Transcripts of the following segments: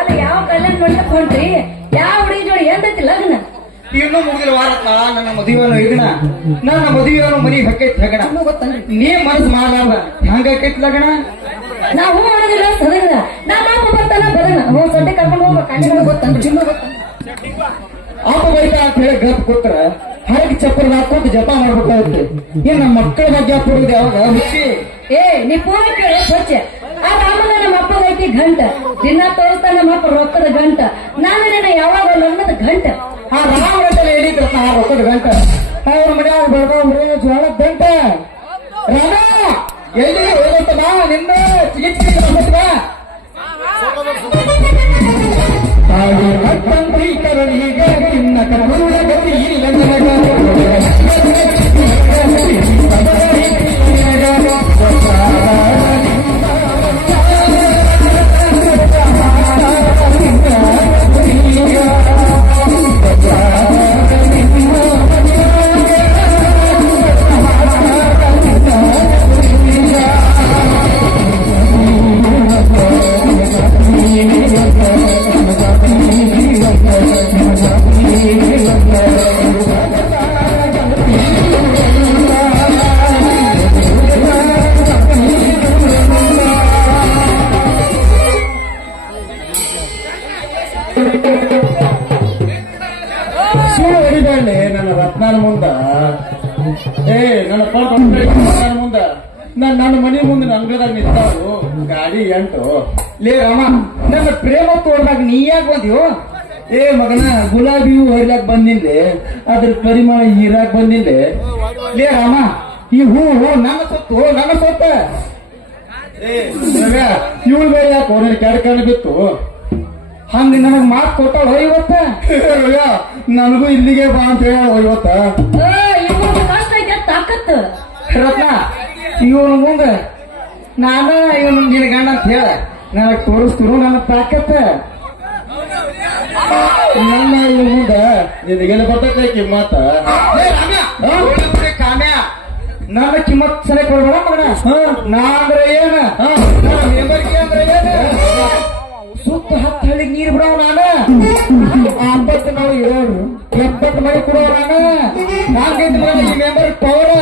ಅಲ್ಲ ಯಾವ ಕಲ್ಯಾಣ ಮಂಟಪ ಹೊಂಟ್ರಿ? ಯಾವ ಹುಡುಗಿ ಜೋಡಿ ಎಂದೈತಿ ಲಗ್ನ? ಇನ್ನೂ ಮುಗಿದಿಲ್ಲ ವಾರತ್ನ ನನ್ನ ಮದುವೆಯನ್ನು ಇದನ್ನ ನನ್ನ ಮದುವೆಯನ್ನು ಮನಿ ಹಾಕೈತಿ ಲಗಣ ನೀ ಮನಸ್ಸು ಮಾಡಲಾರ್ದ ಹಂಗಾಕೈತಿ ಲಗಣ. ನಾವು ಮಾಡೋದಿಲ್ಲ ಸದನ ನಮ್ಮ ಅಪ್ಪ ಬರ್ತಾನ ಬರೋಣ ಸಡ್ಡೆ ಕರ್ಕೊಂಡು ಹೋಗ್ಬೇಕು ಗೊತ್ತಂದ್ರೆ ಚಿನ್ನ ಅಪ್ಪ ಬೈತ ಅಂತ ಹೇಳಿ ಗಪ್ ಕೊಟ್ರ ಹರಗಿ ಚಪ್ಪಲ್ ಹಾಕೊಂಡು ಜಪ ಮಾಡ್ಬೇಕಾಗುತ್ತೆ. ಏನ್ ನಮ್ಮ ಮಕ್ಕಳ ಬಗ್ಗೆ ಕೊಡುದು ಯಾವಾಗ ಹುಚ್ಚಿ? ನೀ ಪೂರ ಕೇಳ ಸ್ವಚ್ಛ ಆ ರಾಮನ ನಮ್ಮ ಅಪ್ಪಗ ಐತಿ ಗಂಟ ದಿನ ತೋರಿಸ್ತಾ ನಮ್ಮ ಅಪ್ಪ ರೊಕ್ಕದ ಗಂಟ ನಾನು ನಿನ್ನ ಯಾವಾಗ ಲಗ್ನದ ಗಂಟ ಆ ರಾಮ ಗಂಟೆ ಹೇಳಿದ್ರ ಆ ರೊಕ್ಕದ ಗಂಟ ಅವ್ರ ಮನ್ಯಾಗ ಬೆಳಗಾವ್ರೆ ಜೋಳದ ಗಂಟ ರಾಮ ಎಲ್ಲಿ ಹೋಗಂತ ಬಾ ನಿನ್ನ ಚಿಕಿತ್ಸೆ ಬಾ ತಂತ್ರೀಕರಣಿಗೆ ನಿನ್ನ ಕರುಣ ಗತಿ ಇಲ್ಲ ನನ್ನ ರತ್ನಾನ ಮುಂದ ನನ್ನ ಮುಂದ ನನ್ನ ಮನೆ ಮುಂದೆ ನಂಗದಾಗ ನಿಂತಾವು ಗಾಡಿ ಎಂಟು ಲೇ ರಾಮ ನನ್ನ ಪ್ರೇಮ ತೋರ್ದಾಗ ನೀ ಯಾಕೆ ಬಂದಿವು? ಮಗನ ಗುಲಾಬಿ ಹೂ ಹೊರ್ಲಾಕ್ ಬಂದಿಲ್ಲೆ ಅದ್ರ ಪರಿಮಳ ಹೀರಾಕ್ ಬಂದಿಲ್ಲೆ. ಲೇ ರಾಮ ಈ ಹೂ ನನ್ನ ಸೊತ್ತ ಇವಳು ಬೇರೆ ಯಾಕೋ ನನ್ ಕೆಡ್ಕಂಡು ಬಿತ್ತು ಹಂಗ ನನಗ್ ಮಾತು ಕೊಟ್ಟಾಳ ಇವತ್ತ ನನಗೂ ಇಲ್ಲಿಗೆ ಬಾ ಅಂತ ಹೇಳ ಇವತ್ತ ತಾಕತ್ ರತ್ನ ಇವನು ಮುಂದೆ ನಾನು ಇವನು ನಿನ್ನ ಗಂಡ ಅಂತ ಹೇಳ ನನಗ್ ತೋರಿಸ್ತಿರು ನನ್ನ ತಾಕತ್ತ ನನ್ನ ಇವ್ ಮುಂದ ನಿನಗೆಲ್ಲ ಬರ್ತೈತೆ ಕಿಮ್ಮತ್ತ ಕಾಮ್ಯ ನನ್ನ ಕಿಮ್ಮತ್ ಸರಿ ಕೊಡ್ಬೇಡ ಮಗನ ನಾ ಅಂದ್ರೆ ಏನ ಮೆಂಬರ್ಗೆ ಅಂದ್ರೆ ಏನ ಸುತ್ತ 10 ಹಳ್ಳಿಗೆ ನೀರು ಬಿಡವ ನಾನು 50 ನಾವು ಇರೋರು 70 ಮನೆ ಕೊಡವ ನಾನು ಈ ಮೆಂಬರ್ ಪವರ್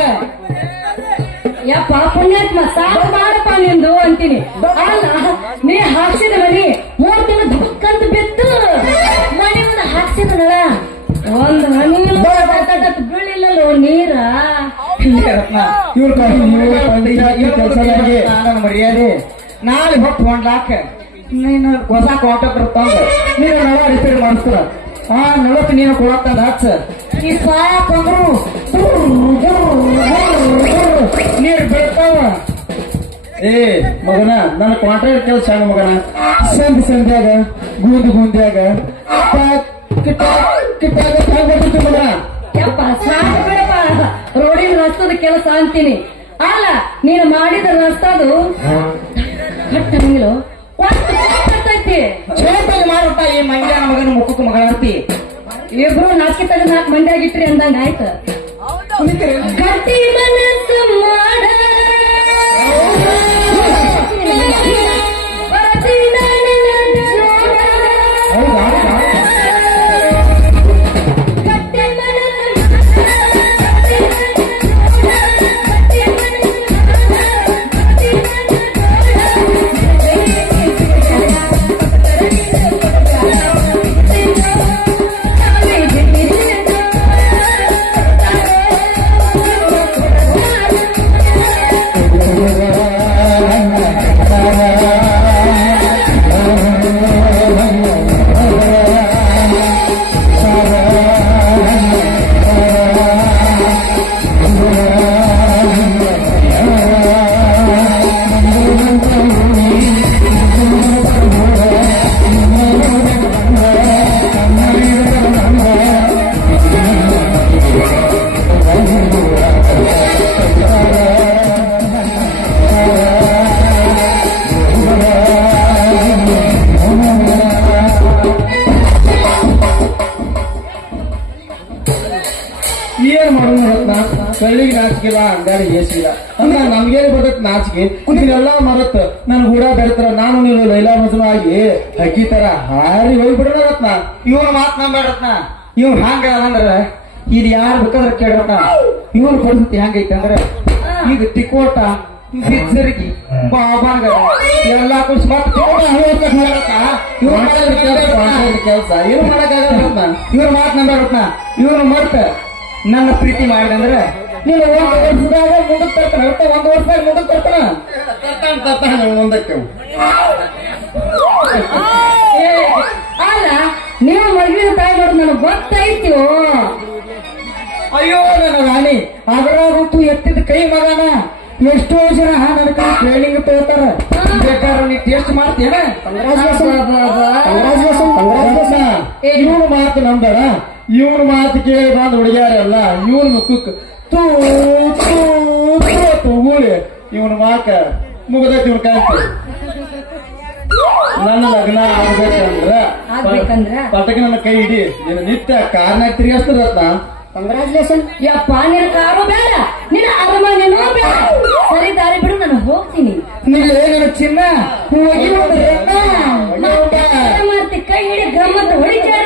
ಯಪ್ಪ ಪುಣ್ಯಾತ್ಮ ಸಾಕು ಮಾಡಪ್ಪ ನಿಂದು ಅಂತೀನಿ. ಅಲ್ಲ ನೀ ಹಾಕ್ಸಿದ ಮನಿ 3 ದಿನ ಧಕ್ಕಂತ ಬಿತ್ತು ಮನೆ ಮುಂದೆ ಹಾಕ್ಸಿದ್ರಲ್ಲ ಒಂದು ಮನಿ ಬೀಳಿಲ್ಲಲ್ಲೋ ನೀರ ಇವ್ರ ಕೆಲಸ ಮರ್ಯಾದೆ ನಾಳೆ ಹೊತ್ತು 1 ಲಾಖ ನೀನು ಹೊಸ ಕಾಂಟ್ರಾಕ್ಟರ್ ತಂದ ನೀನು ನಳ ರಿಪೇರಿ ಮಾಡಿಸ್ತಾರ ನಳಕ್ಕೆ ನೀನು ಕೊಡತ್ತಂದ ಹಚ್ಚ ಈ ಸಾಕಂದ್ರು ನೀರು ಬೆಳ್ತಾವ. ಮಗನ ನನ್ನ ಕಾಂಟ್ರಾಕ್ಟ್ ಕೆಲಸ ಸಣ್ಣ ಮಗನ ಸಂಧ್ಯಾಗ ಗುಂದ್ಯಾಗ ಮಗನ ಯಪ್ಪ ಸಾಕು ಬಿಡಪ್ಪ ರೋಡಿನ ರಸ್ತದ ಕೆಲಸ ಅಂತೀನಿ. ಅಲ್ಲ ನೀನು ಮಾಡಿದ ರಸ್ತದು ಕಟ್ಟಂಗಿಲ್ಲ ಮಾಡ್ಬಿಟ್ಟ ಈ ಮಂಡ್ಯ ಮಗನ ಮುಖಕ್ಕೆ ಮಗಳ ಅಂತಿ ಇಬ್ರು 4 ತಗ 4 ಮಂದಿ ಆಗಿಟ್ರಿ ಅಂದಂಗ ಆಯ್ತು. ಗಟ್ಟಿ ಮನಸ್ಸು ಮಾಡ ಏನ್ ಮಾಡೋಣ ಕಳ್ಳಿಗೆ ನಾಚಿಕಿಲ್ಲ ಅಂಗಾಡಿ ಏಸಿಲ್ಲ ಅಂದ ನಮ್ಗೇನು ಬರ್ತೈತಿ ನಾಚಿಕೆ ಇದನ್ನೆಲ್ಲ ಮರತ್ ನನ್ ಕೂಡ ಬೆರೆತಾರ ನಾನು ನೀನು ಲೈಲಾ ಮಜನು ಆಗಿ ಹಕ್ಕಿ ತರ ಹಾರಿ ಹೋಗ್ಬಿಡೋಣ ರತ್ನ ಇವನ್ ಮಾತ್ ನಂಬೇಡ್ರತ್ನ ಇವ್ ಹ್ಯಾಂಗ ಅಂದ್ರ ಇಲ್ಲಿ ಯಾರು ಬೇಕಾದ್ರೆ ಕೇಳ್ರತ್ನ ಇವನ್ ಪರಿಸ್ಥಿತಿ ಹೆಂಗೈತೆ ಅಂದ್ರೆ ಈಗ ತಿಕೋಟ ಬಿದ್ದರಿಗೆ ಬಾಬಾಗ ಎಲ್ಲಾ ಕುಡ್ಸ್ ಕೆಲಸ ಏನು ಮಾಡಕ್ಕಾಗತ್ತ ಇವ್ರ ಮಾತ್ ನಂಬೇಡ್ರತ್ನ ಇವ್ರು ಮರ್ತ ನನ್ನ ಪ್ರೀತಿ ಮಾಡಿದಂದ್ರೆ ನೀನು ಒಂದು ವರ್ಷದಾಗ ಮುಂದಕ್ಕೆ ತರ್ತಾನ ಒಟ್ಟು ಒಂದು ವರ್ಷದಾಗ ಮುಂದಕ್ಕೆ ತರ್ತಾನ ಮುಂದಕ್ಕೆ ಅಲ್ಲ ನೀವು ಮದುವೆ ತಾಯಿ ಮಾಡೋದು ನನಗೆ ಗೊತ್ತೈತಿ ಅಯ್ಯೋ ನನ್ನ ರಾಣಿ ಅದರಾಗಂತೂ ಎತ್ತಿದ ಕೈ ಮಗನ ಎಷ್ಟೋ ಜನ ನನ್ನ ಕೈ ಟ್ರೈನಿಂಗ್ ತಗೋತಾರ ಬೇಕಾದ್ರೆ ನೀ ಟೇಸ್ಟ್ ಮಾಡ್ತೀಯ ಇವನು ಮಾತು ನಂಬೇಡ ಇವನು ಮಾತು ಕೇಳಿ ಬಂದ್ ಹುಡುಗ್ಯಾರಲ್ಲ ಇವನ್ ಮುಖಕ್ಕೆ ತೂಳಿ ಇವನ್ ಮಾಕ ಮುಗದೈತಿ ಇವನ್ ಕಾಯ್ತು ನನ್ನ ಲಗ್ನ ಆಗ್ಬೇಕಂದ್ರ ಪಟಕ ನನ್ನ ಕೈ ಹಿಡಿ ನೀನು ನಿತ್ಯ ಕಾರ್ನಾಗ ತಿರುಗಿಸ್ತದತ್ತ ಕಂಗ್ರಾಚುಲೇಷನ್ ಯಪ್ಪ ನಿನ್ನ ಕಾರು ಬೇಡ ನಿನ್ನ ಅರಮನೆನೂ ಬೇಡ ಸರಿ ದಾರಿ ಬಿಡು ನಾನು ಹೋಗ್ತೀನಿ ನೀವು ನನ್ನ ಚಿನ್ನ ಮಾಡ್ತಿ ಕೈ ಹಿಡಿ ಗಮ್ಮತ್ತು ಹೊಡಿತಾರೆ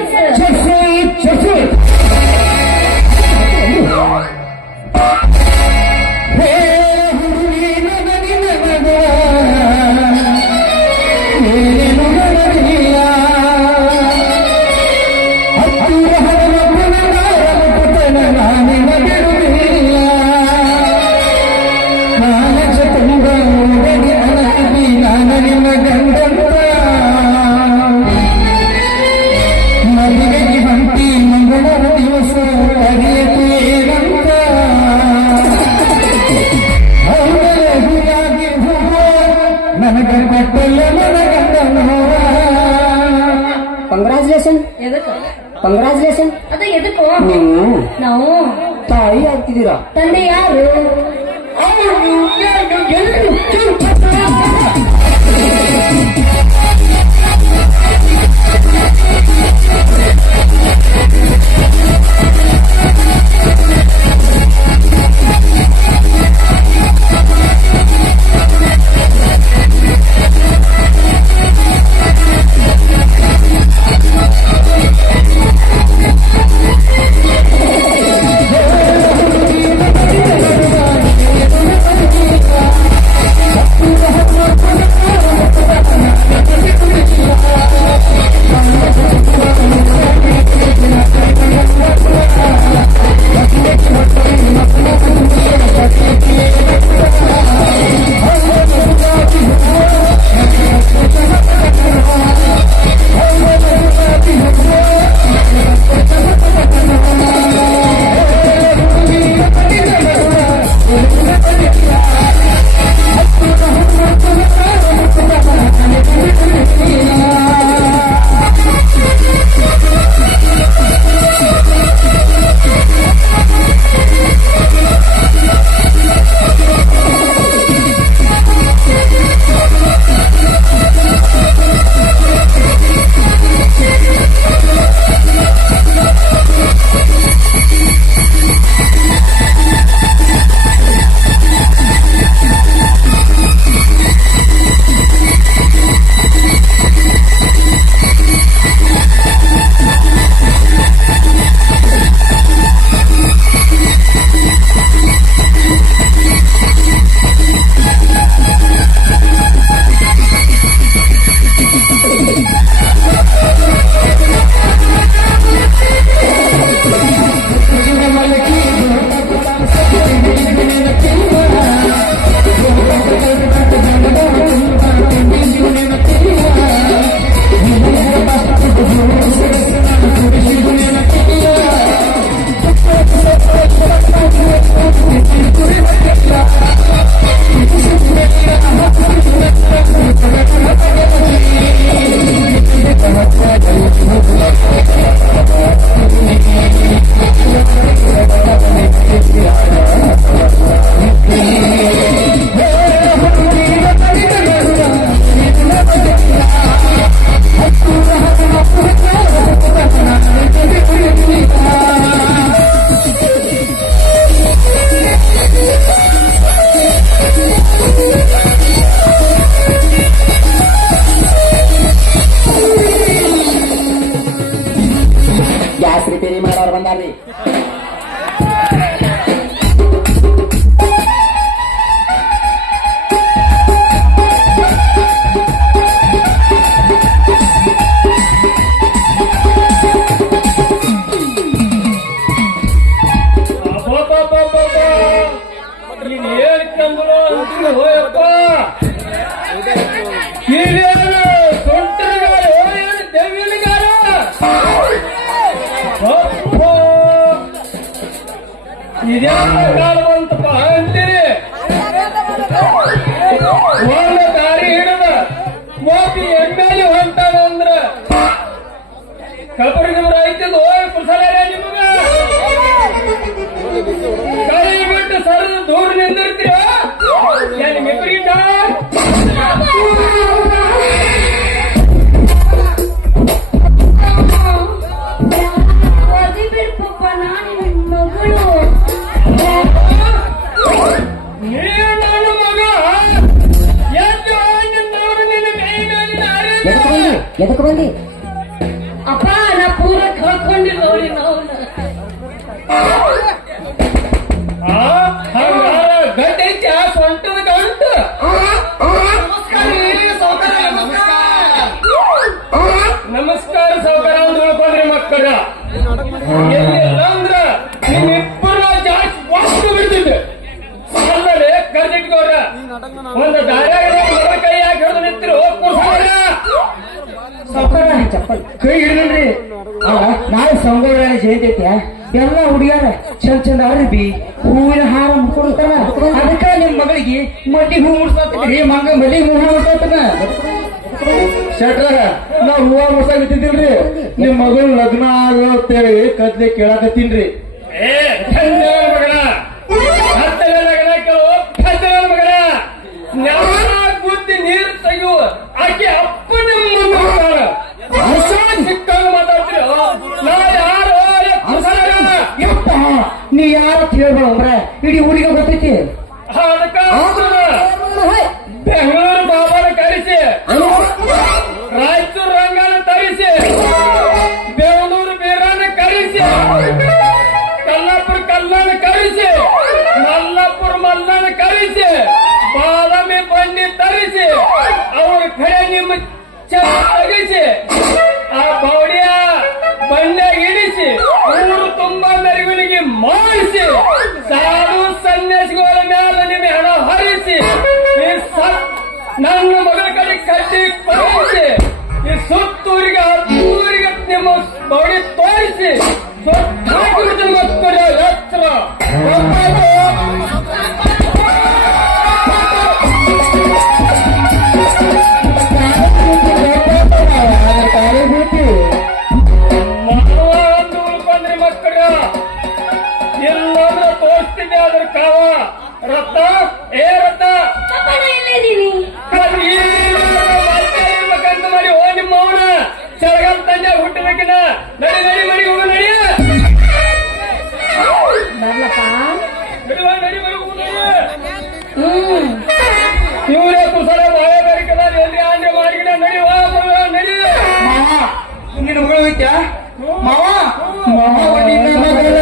ಕಂಗ್ರಾಚುಲೇಷನ್ ಅದ ಎದಕ್ಕೋ ನಾವು ತಾಯಿ ಆಗ್ತಿದ್ದೀರಾ ತಂದೆ ಯಾರು ಅವ್ರು ಬಂದಾರ್ರಿ. ಹೋಯಪ್ಪ ಇದೇನು ಸೊಂಟಗಾರ ಏನು ದೆವ್ವಿನಗಾರ ಇದೇನು ಬಂತಪ್ಪ ಅಂತೀರಿ. ಒಂದು ದಾರಿ ಹಿಡಿದ ಮೋತಿ ಎಮ್ಮೆಲೆ ಹೊಂಟಾನ ಅಂದ್ರ ಕಬರಿಗಿಬ್ರು ಐತಿದ್ದು ಕುಸಲ ನಿಮಗ ಕೈ ಬಿಟ್ಟು ಸರಿದು ದೂರ ನಿಂದಿರ್ತೀರ ನಿಮ್ಮಿಬ್ಬರಿಗಿಂತ ಎದಕ್ಕೆ ಬಂದಿ ಅಪ್ಪ? ನಾ ಪೂರ ಕಳ್ಕೊಂಡಿಲ್ಲ ನೋಡಿ ನಾವು ಗಂಟೆ ಐತಿ ಆ ಸೊಂಟದ ಗಂಟು. ನಮಸ್ಕಾರ ಸೌಕರ್ಯ ಅಂತ ಹೇಳ್ಕೊಂಡ್ರಿ ಮಕ್ಕಳ. ಎಲ್ಲಿಲ್ಲ ಅಂದ್ರ ನಿಮ್ಮಿಬ್ಬರ ಜಾಸ್ತಿ ವಾಸ್ತು ಬಿಡ್ತಿದ್ದೆ ಅಲ್ಲದೆ ಕರ್ದಿಟ್ಕೋರ ಒಂದು ದಾರ್ಯಾಗ ಕೈ ಹಾಕಿ ಹಿಡಿದು ನಿಂತಿರು ಸೌಕರ್ಯ ಚಪ್ಪಲ್ ಕೈ ಹಿಡಿದ್ರಿ. ನಾಳೆ ಸಂಗೋಳ ಜಯಂತಿ ಐತ್ಯಾ, ಎಲ್ಲ ಹುಡುಗಿಯಾರ ಚಂದ ಚಂದ ಅರ್ಬಿ ಹೂವಿನ ಹಾರ ಮುಡ್ಕೊಡ್ತಾರ. ಅದಕ್ಕ ನಿಮ್ ಮಗಳಿಗೆ ಮಡ್ಡಿ ಹೂ ಮುಡ್ಸತ್ತೀರಿ, ಮಗ ಮಲ್ಲಿಗೆ ಹೂ ಮುಡ್ಸತ್ತನ. ಶೆಟ್ರ ನಾವ್ ಹೂವ ಮುಡ್ಸಾಕತ್ತಿದ್ದಿಲ್ರಿ, ನಿಮ್ ಮಗಳು ಲಗ್ನ ಆಗತ್ತೇಳಿ ಕದ್ಲಿ ಕೇಳಾಕತ್ತೀನ್ರಿ. ಏ ಮಗನ ಹತ್ತನೇ ಲಗ್ನ ಕೇಳು, ಹತ್ತನೇ ಮಗನ ಗುದ್ದಿ ನೀರು ತೆಗೆಯುವ ಆಕೆ ಅಪ್ಪನ ಸಿಕ್ಕಂಗ ಮಾತಾಡ್ತೀರ. ನಾ ಯಾರು ನೀ ಯಾರ ಹೇಳ್ಬೇಡ ಅಂದ್ರ ಇಡೀ ಊರಿಗೆ ಗೊತ್ತೈತಿ. ಅದಕ್ಕ ಬೆಂಗಳೂರು ಬಾಬಾನ ಕರೆಸಿ, ರಾಯಚೂರು ರಂಗನ ತರಿಸಿ, ಬೆಂಗಳೂರು ಬೀರನ ಕರೆಸಿ, ಕಲ್ಲಾಪುರ ಕಲ್ಲನ ಕರೆಸಿ, ಮಲ್ಲಾಪುರ ಮಲ್ಲನ ಕರೆಸಿ, ಬಾದಾಮಿ ಬಂಡಿ ತರಿಸಿ, ಅವ್ರ ಕಡೆ ನಿಮ್ಮ ತೆಗಿಸಿ, ಆ ಬೌಡಿಯ ಬಂಡೆಗೆ ಇಡಿಸಿ, ಊರು ತುಂಬಾ ಮೆರವಣಿಗೆ ಮಾಡಿಸಿ, ಸಾಧು ಸನ್ಯಾಸಿಗಳ ಮೇಲೆ ನಿಮ್ಮ ಹಣ ಹರಿಸಿ, ನನ್ನ ಮಗಳ ಕಡೆ ಕಟ್ಟಿ ಕಳಿಸಿ, ಈ ಸುತ್ತೂರಿಗೆ ಹತ್ತೂರಿಗೆ ನಿಮ್ಮ ಬೌಡಿ ತೋರಿಸಿ ಗೊತ್ತಿರ ಎತ್ತರ ಉಳ್ಕೊಂಡ್ರಿ ಮಕ್ಕಳ. ಇಲ್ಲಂದ್ರೆ ತೋರಿಸ್ತಿದ್ದೆ ಅದ್ರ ಕಾವ ರಥ ಏ ರಥ ಇರ್ಬೇಕಂತ ಮಾಡಿ ಓ ನಿಮ್ಮ ಅವನ ಚಳಗಾಲ ತಂಜೆ ಹುಟ್ಟಬೇಕಿನ ನಡಿ ನಡಿ ಮರಿ ಹೋಗ ನಡಿ ನಡಿ ಮರಿ ಹೋಗ ನಡಿ. ಇವರೇ ಕುಸಲ ಬಾಳೆ ಬೇರಿಕದ ಎಲ್ಲಿ ಆಂಧ್ರ ಮಾಡಿಗಿನ ನಡಿ ವಾ ನಡಿ. ನಿನ್ನ ಮಗಳು ಹೋಯ್ತಾ ಮಾವ? ಮಾವ ನಿನ್ನ ಮಗಳ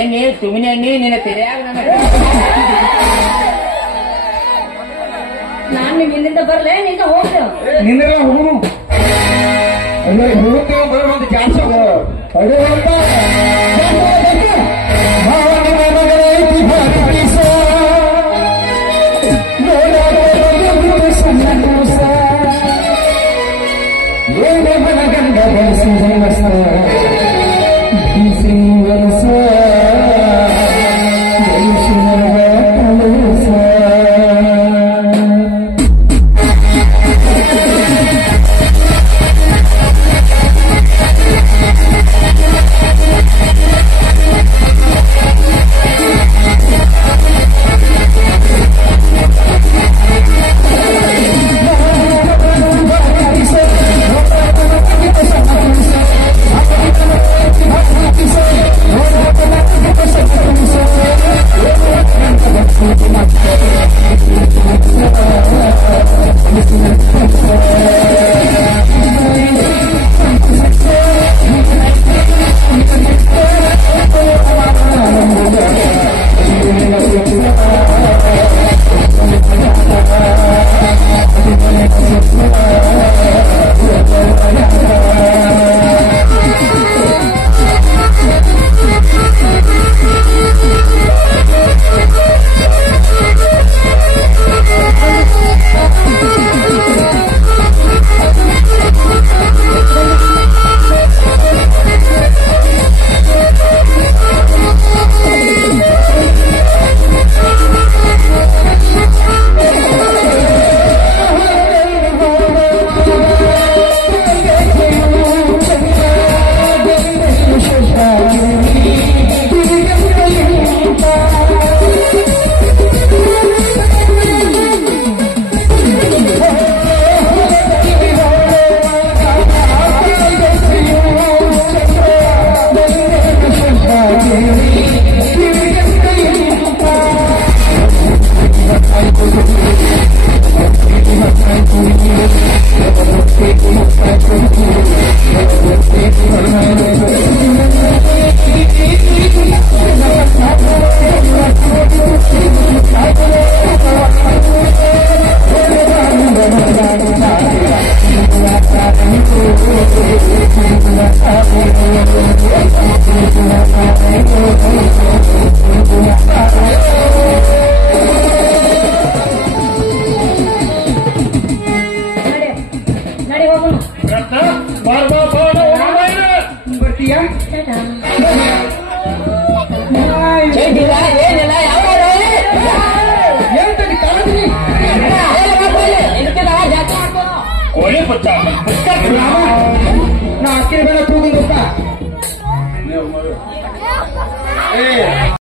ಎಣ್ಣೆ ಸುಮ್ಮನೆ ಎಣ್ಣೆ ನಿನ್ನ ತೆರೆಯಾಗ ನಾನು ಇಲ್ಲಿಂದ ಬರ್ಲೆ ನೀಗ ಹೋಗ್ತೇವೆ. ನಿನ್ನ ಹುಡುಗನು ಹುಡುಗ ಬರೋದು ಜಾಸ್ತಿ ನಾ ಅಕ್ಕಿ ಬೇಡ ತೂಗಿ ಗೊತ್ತಾ ಏ